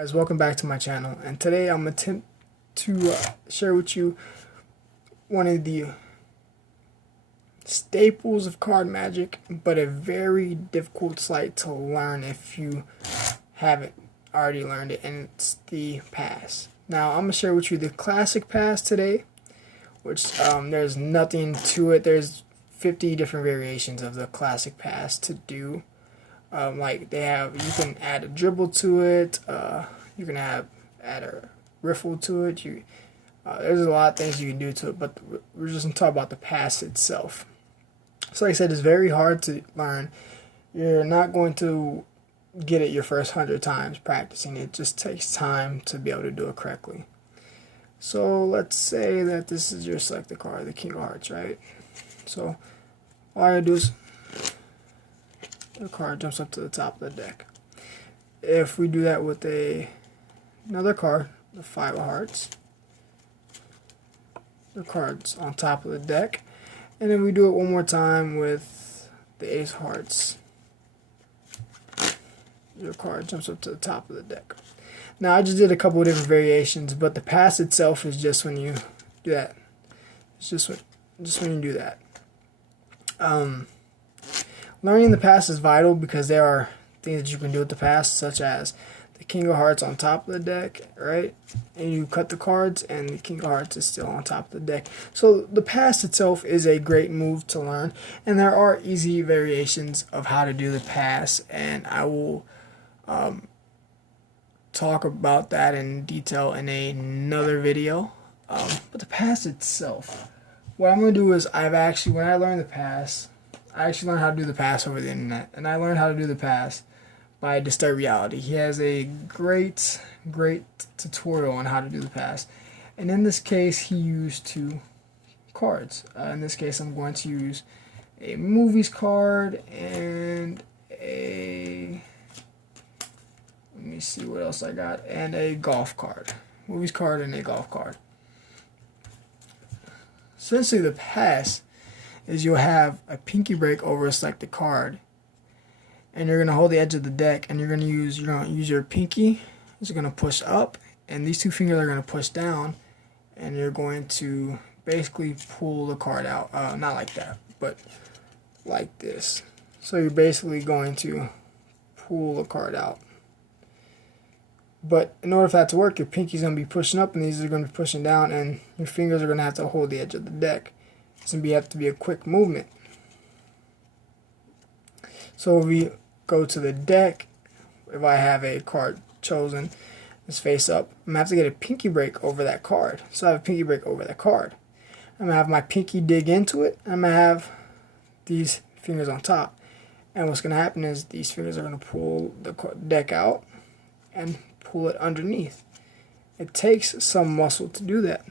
Guys, welcome back to my channel, and today I'm attempt to share with you one of the staples of card magic, but a very difficult sleight to learn if you haven't already learned it, and it's the pass. Now I'm gonna share with you the classic pass today, which there's nothing to it. There's 50 different variations of the classic pass to do. Like they have, you can add a dribble to it. You can add a riffle to it. There's a lot of things you can do to it, but we're just gonna talk about the pass itself. So, like I said, it's very hard to learn. You're not going to get it your first 100 times practicing. It just takes time to be able to do it correctly. So let's say that this is your selected card, the King of Hearts, right? So all I do is the card jumps up to the top of the deck. If we do that with another card, the Five of Hearts, the card's on top of the deck, and then we do it one more time with the Ace of Hearts. Your card jumps up to the top of the deck. Now I just did a couple of different variations, but the pass itself is just when you do that. It's just when you do that. Learning the pass is vital because there are things that you can do with the pass, such as the King of Hearts on top of the deck, right? And you cut the cards, and the King of Hearts is still on top of the deck. So the pass itself is a great move to learn, and there are easy variations of how to do the pass, and I will talk about that in detail in another video. But the pass itself, what I'm going to do is when I learned the pass, I actually learned how to do the pass over the internet, and I learned how to do the pass by Disturbed Reality. He has a great tutorial on how to do the pass, and in this case he used two cards. In this case I'm going to use a movies card and let me see what else I got, and a golf card. Movies card and a golf card. Essentially the pass is you'll have a pinky break over a selected card, and you're gonna hold the edge of the deck, and you're gonna use your pinky is gonna push up, and these two fingers are gonna push down, and you're going to basically pull the card out. Not like that, but like this. So you're basically going to pull the card out. But in order for that to work, your pinky's gonna be pushing up, and these are gonna be pushing down, and your fingers are gonna have to hold the edge of the deck. It's going to have to be a quick movement. So if we go to the deck, if I have a card chosen, it's face up, I'm going to have to get a pinky break over that card. So I have a pinky break over that card. I'm going to have my pinky dig into it. I'm going to have these fingers on top. And what's going to happen is these fingers are going to pull the deck out and pull it underneath. It takes some muscle to do that.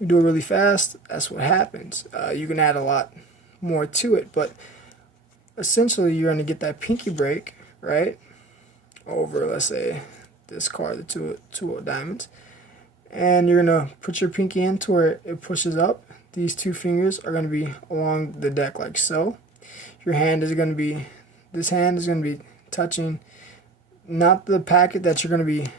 You do it really fast, that's what happens. You can add a lot more to it, but essentially you're going to get that pinky break, right, over, let's say, this card, the two of diamonds, and you're going to put your pinky in to where it pushes up. These two fingers are going to be along the deck like so. Your hand is going to be, this hand is going to be touching not the packet that you're going to be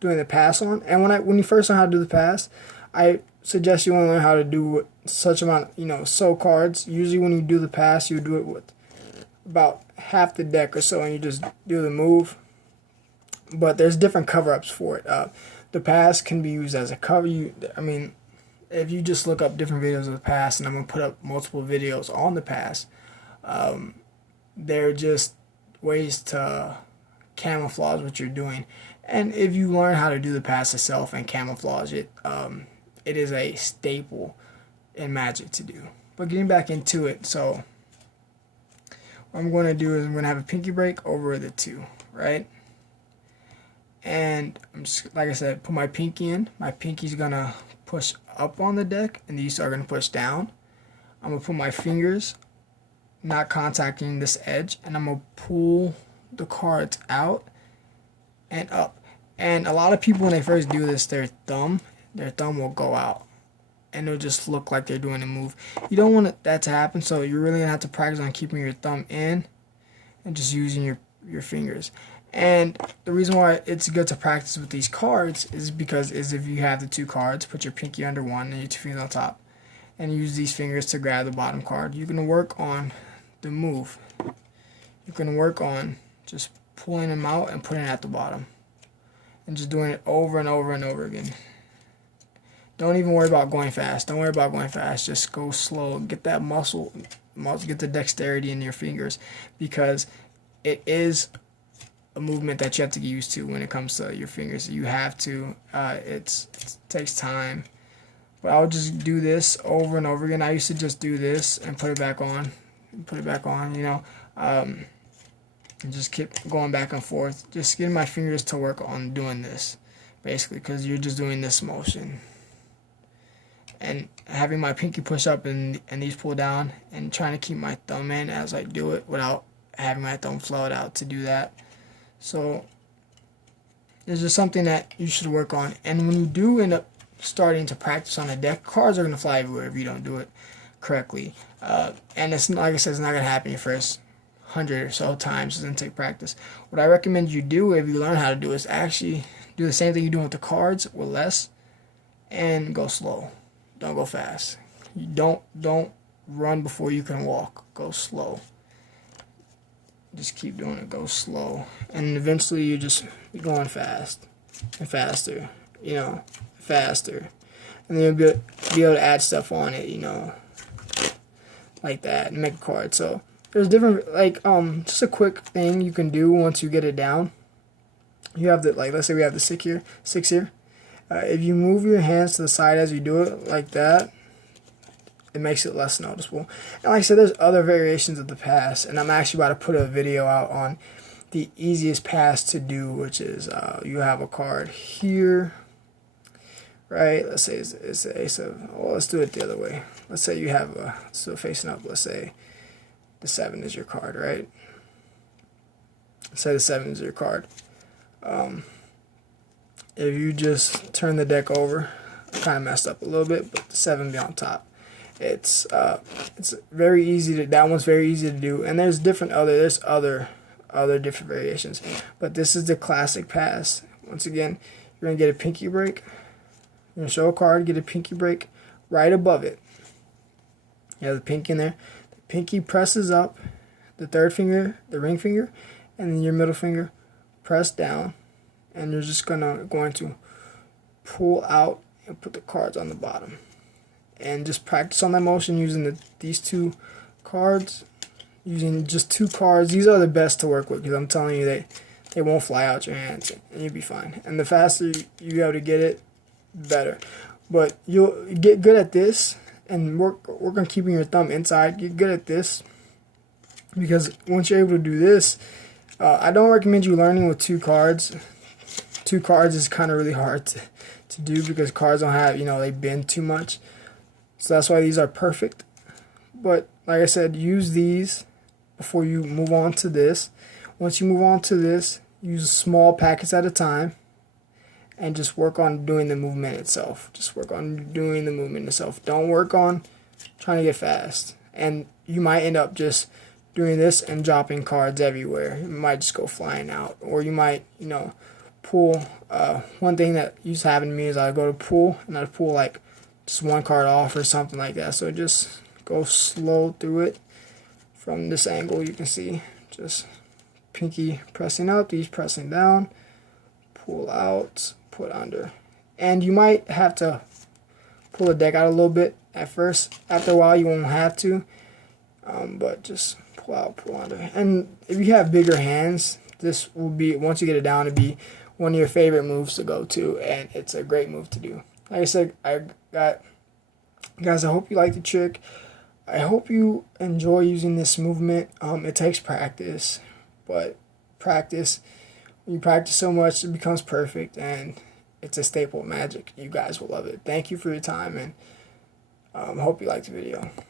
doing the pass on. And when you first learn how to do the pass, I suggest you want to learn how to do such amount, so cards. Usually when you do the pass, you do it with about half the deck or so, and you just do the move. But there's different cover-ups for it. The pass can be used as a cover. If you just look up different videos of the pass, and I'm going to put up multiple videos on the pass, they're just ways to camouflage what you're doing. And if you learn how to do the pass itself and camouflage it, it is a staple in Magic to do. But getting back into it, so what I'm going to do is I'm going to have a pinky break over the two, right? And I'm just, like I said, put my pinky in. My pinky's going to push up on the deck, and these are going to push down. I'm going to put my fingers not contacting this edge, and I'm going to pull the cards out and up. And a lot of people, when they first do this, their thumb will go out, and it'll just look like they're doing a move. You don't want that to happen, so you're really going to have to practice on keeping your thumb in and just using your fingers. And the reason why it's good to practice with these cards is because if you have the two cards, put your pinky under one and your two fingers on top, and use these fingers to grab the bottom card. You can work on the move. You can work on just pulling them out and putting it at the bottom, and just doing it over and over and over again. Don't even worry about going fast. Don't worry about going fast. Just go slow. Get that muscle, get the dexterity in your fingers, because it is a movement that you have to get used to when it comes to your fingers. You have to. It takes time. But I would just do this over and over again. I used to just do this and put it back on, you know, and just keep going back and forth. Just getting my fingers to work on doing this, basically, because you're just doing this motion. And having my pinky push up and these pull down, and trying to keep my thumb in as I do it without having my thumb float out to do that. So it's just something that you should work on. And when you do end up starting to practice on a deck, cards are going to fly everywhere if you don't do it correctly. And it's, like I said, it's not going to happen your first 100 or so times. It's going to take practice. What I recommend you do if you learn how to do is actually do the same thing you're doing with the cards with less, and go slow. Don't go fast. You don't run before you can walk. Go slow. Just keep doing it. Go slow, and eventually you're going fast and faster. You know, faster, and then you'll be able to add stuff on it. You know, like that, and make a card. So there's different, like just a quick thing you can do once you get it down. You have the, like, let's say we have the six here. If you move your hands to the side as you do it like that, it makes it less noticeable. And like I said, there's other variations of the pass, and I'm actually about to put a video out on the easiest pass to do, which is you have a card here, right? Let's say it's the ace of, well, let's do it the other way. Let's say you have so facing up, let's say the 7 is your card, right? Let's say the 7 is your card. If you just turn the deck over, I kind of messed up a little bit, but the 7 be on top. It's very easy to, that one's very easy to do, and there's other different variations, but this is the classic pass. Once again, you're gonna get a pinky break. You're gonna show a card, get a pinky break right above it. You have the pinky in there. The pinky presses up, the third finger, the ring finger, and then your middle finger press down, and you're just going to pull out and put the cards on the bottom. And just practice on that motion using these two cards. Using just 2 cards. These are the best to work with, because I'm telling you, they won't fly out your hands, and you'll be fine. And the faster you able to get it, better. But you'll get good at this, and work on keeping your thumb inside. Get good at this, because once you're able to do this, I don't recommend you learning with 2 cards. 2 cards is kind of really hard to do, because cards don't have, they bend too much. So that's why these are perfect. But like I said, use these before you move on to this. Once you move on to this, use small packets at a time, and just work on doing the movement itself. Just work on doing the movement itself. Don't work on trying to get fast. And you might end up just doing this and dropping cards everywhere. You might just go flying out. Or you might, pull. One thing that used to happen to me is I go to pull, and I'd pull like just 1 card off or something like that. So just go slow through it. From this angle, you can see just pinky pressing up, these pressing down, pull out, put under. And you might have to pull the deck out a little bit at first. After a while, you won't have to, but just pull out, pull under. And if you have bigger hands, this will be, once you get it down, it'll be one of your favorite moves to go to, and it's a great move to do. Like I said, guys, I hope you like the trick. I hope you enjoy using this movement. It takes practice, but when you practice so much, it becomes perfect, and it's a staple of Magic. You guys will love it. Thank you for your time, and hope you liked the video.